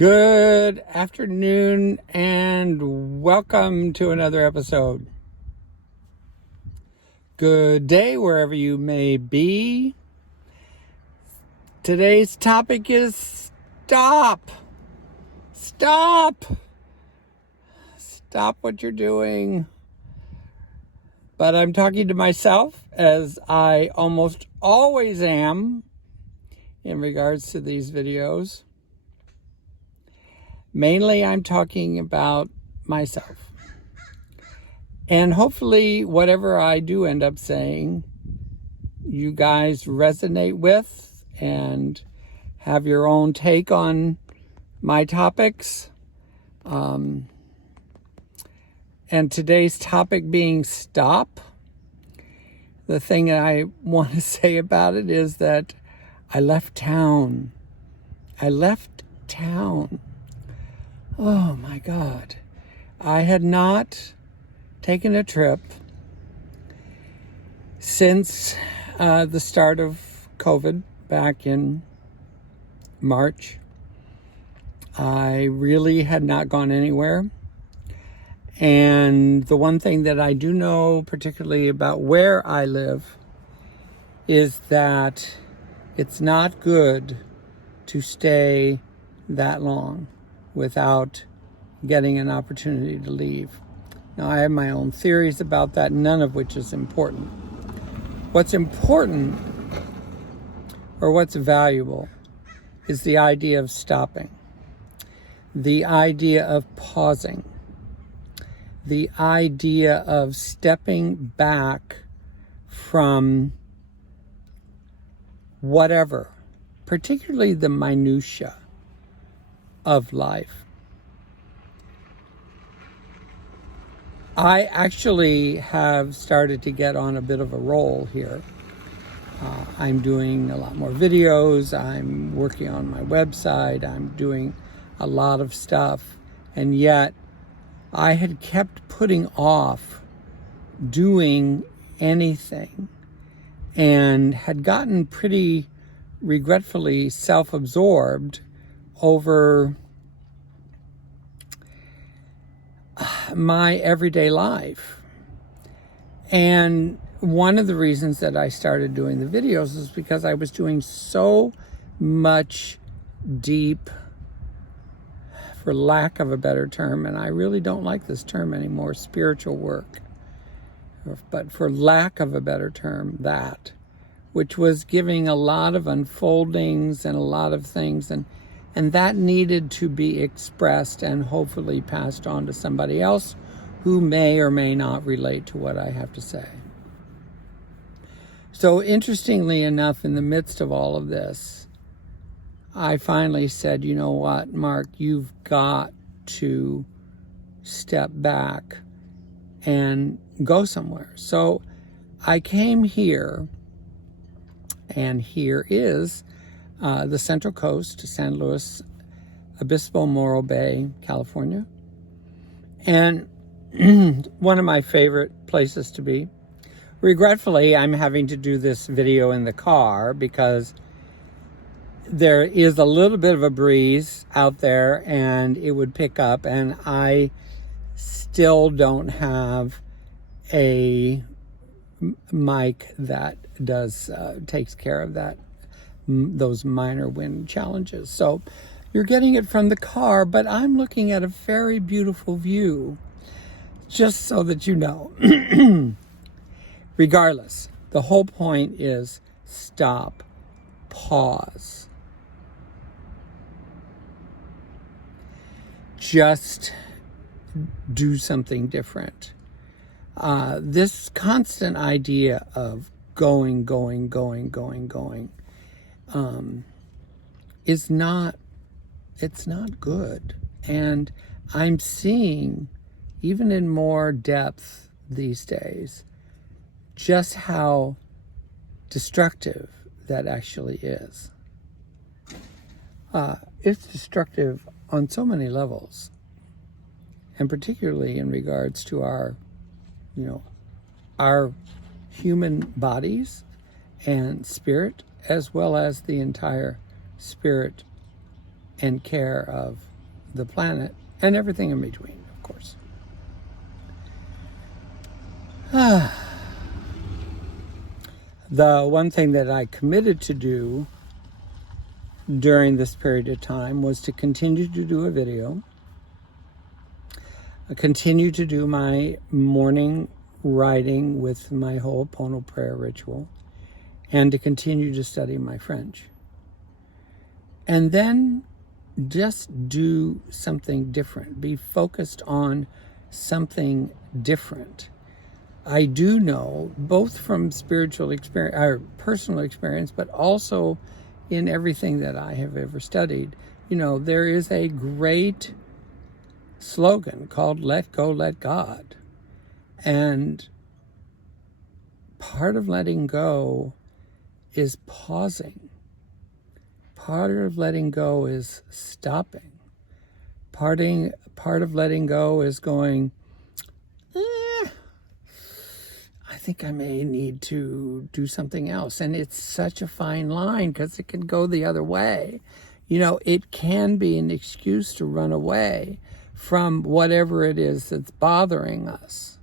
Good afternoon and welcome to another episode. Good day wherever you may be. Today's topic is stop. Stop. Stop what you're doing. But I'm talking to myself, as I almost always am in regards to these videos. Mainly, I'm talking about myself. And hopefully, whatever I do end up saying, you guys resonate with and have your own take on my topics. And today's topic being stop. The thing that I want to say about it is that I left town. Oh my God. I had not taken a trip since the start of COVID back in March. I really had not gone anywhere. And the one thing that I do know, particularly about where I live, is that it's not good to stay that long without getting an opportunity to leave. Now, I have my own theories about that, none of which is important. What's important, or what's valuable, is the idea of stopping, the idea of pausing, the idea of stepping back from whatever, particularly the minutia of life. I actually have started to get on a bit of a roll here. I'm doing a lot more videos. I'm working on my website. I'm doing a lot of stuff. And yet I had kept putting off doing anything and had gotten pretty regretfully self-absorbed over my everyday life. And one of the reasons that I started doing the videos is because I was doing so much deep, for lack of a better term, and I really don't like this term anymore, spiritual work, but for lack of a better term, that, which was giving a lot of unfoldings and a lot of things, and that needed to be expressed and hopefully passed on to somebody else who may or may not relate to what I have to say. So interestingly enough, in the midst of all of this, I finally said, you know what, Mark, you've got to step back and go somewhere. So I came here, and here is the Central Coast, San Luis Obispo, Morro Bay, California. And one of my favorite places to be. Regretfully, I'm having to do this video in the car because there is a little bit of a breeze out there and it would pick up, and I still don't have a mic that takes care of that, those minor wind challenges. So you're getting it from the car, but I'm looking at a very beautiful view, just so that you know. Regardless, the whole point is stop, pause. Just do something different. This constant idea of going, is not, it's not good. And I'm seeing, even in more depth these days, just how destructive that actually is. It's destructive on so many levels, and particularly in regards to our human bodies and spirit, as well as the entire spirit and care of the planet and everything in between, of course. The one thing that I committed to do during this period of time was to continue to do a video, continue to do my morning writing with my Ho'oponopono prayer ritual, and to continue to study my French. And then just do something different. Be focused on something different. I do know, both from spiritual experience or personal experience, but also in everything that I have ever studied, there is a great slogan called "Let Go, Let God." And part of letting go is pausing. Part of letting go is stopping. Part of letting go is going, I think I may need to do something else. And it's such a fine line because it can go the other way. It can be an excuse to run away from whatever it is that's bothering us.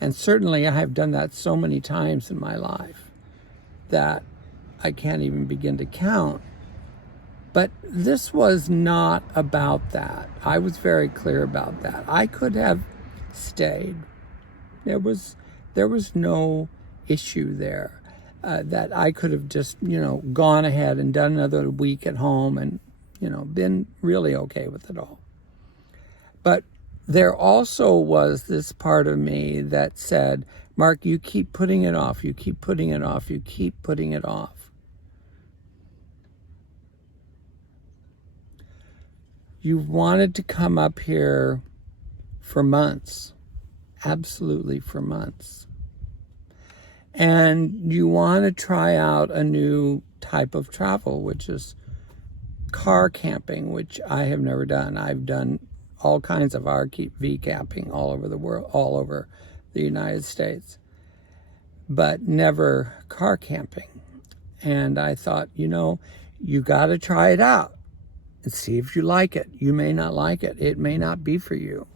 And certainly I have done that so many times in my life that I can't even begin to count. But this was not about that. I was very clear about that. I could have stayed. There was no issue there that I could have just, gone ahead and done another week at home and, been really okay with it all. But there also was this part of me that said, Mark, you keep putting it off. You keep putting it off. You keep putting it off. You wanted to come up here for months, absolutely for months. And you want to try out a new type of travel, which is car camping, which I have never done. I've done all kinds of RV camping all over the world, all over the United States, but never car camping. And I thought, you got to try it out and see if you like it. You may not like it. It may not be for you.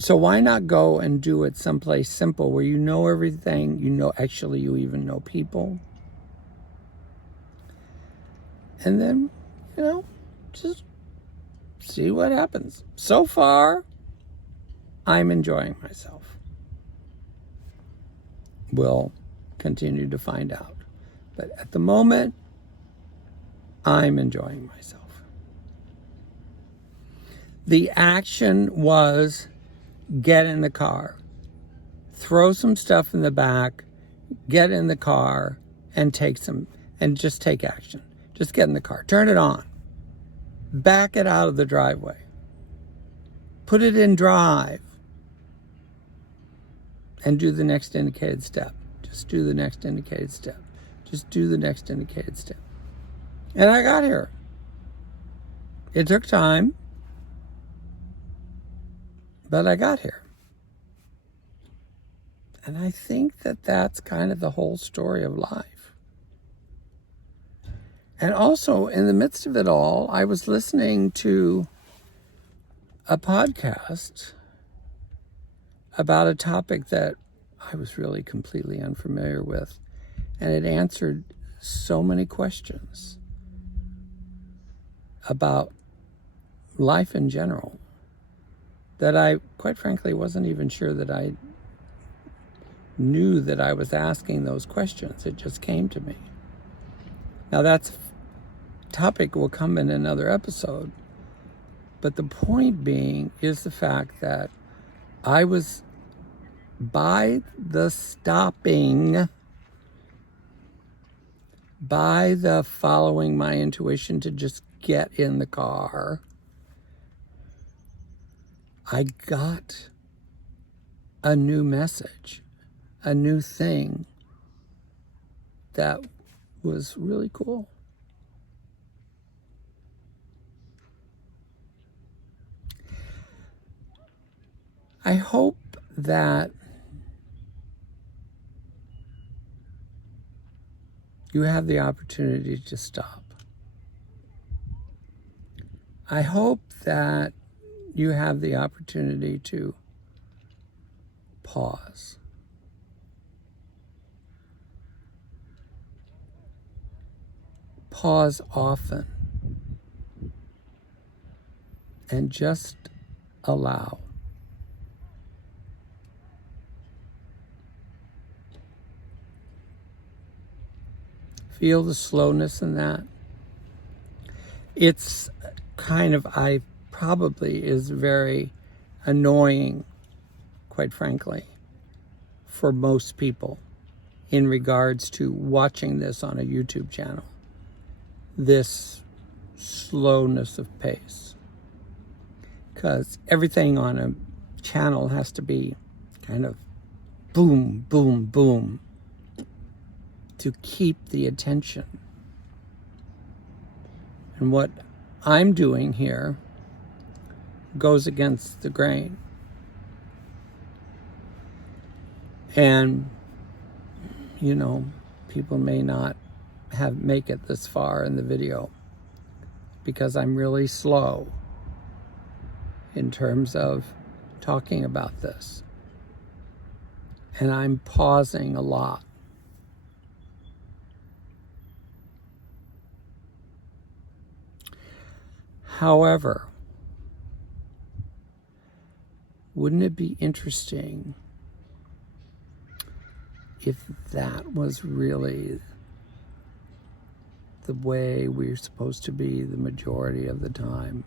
So why not go and do it someplace simple where you know everything, actually you even know people. And then, just see what happens. So far, I'm enjoying myself. We'll continue to find out. But at the moment, I'm enjoying myself. The action was get in the car, throw some stuff in the back, get in the car, and just take action. Just get in the car, turn it on, back it out of the driveway, put it in drive, and do the next indicated step. Just do the next indicated step. Just do the next indicated step. And I got here. It took time, but I got here. And I think that that's kind of the whole story of life. And also, in the midst of it all, I was listening to a podcast about a topic that I was really completely unfamiliar with. And it answered so many questions about life in general that I, quite frankly, wasn't even sure that I knew that I was asking those questions. It just came to me. Now, that topic will come in another episode, but the point being is the fact that I was, by the stopping, by the following my intuition to just get in the car, I got a new message, a new thing that was really cool. I hope that you have the opportunity to stop. I hope that you have the opportunity to pause. Pause often and just allow. Feel the slowness in that. It's kind of, probably is very annoying, quite frankly, for most people in regards to watching this on a YouTube channel. This slowness of pace. Because everything on a channel has to be kind of boom, boom, boom to keep the attention. And what I'm doing here goes against the grain. And, you know, people may not make it this far in the video because I'm really slow in terms of talking about this. And I'm pausing a lot. However, wouldn't it be interesting if that was really the way we're supposed to be the majority of the time?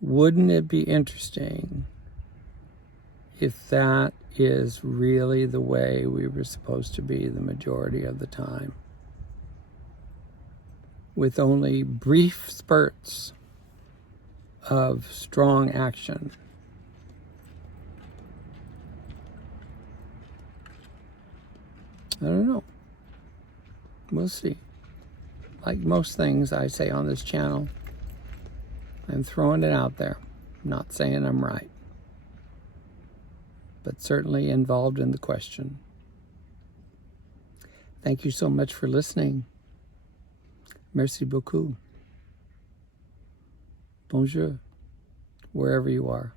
Wouldn't it be interesting if that is really the way we were supposed to be the majority of the time? With only brief spurts of strong action. I don't know. We'll see. Like most things I say on this channel, I'm throwing it out there. I'm not saying I'm right, but certainly involved in the question. Thank you so much for listening. Merci beaucoup. Bonjour, wherever you are.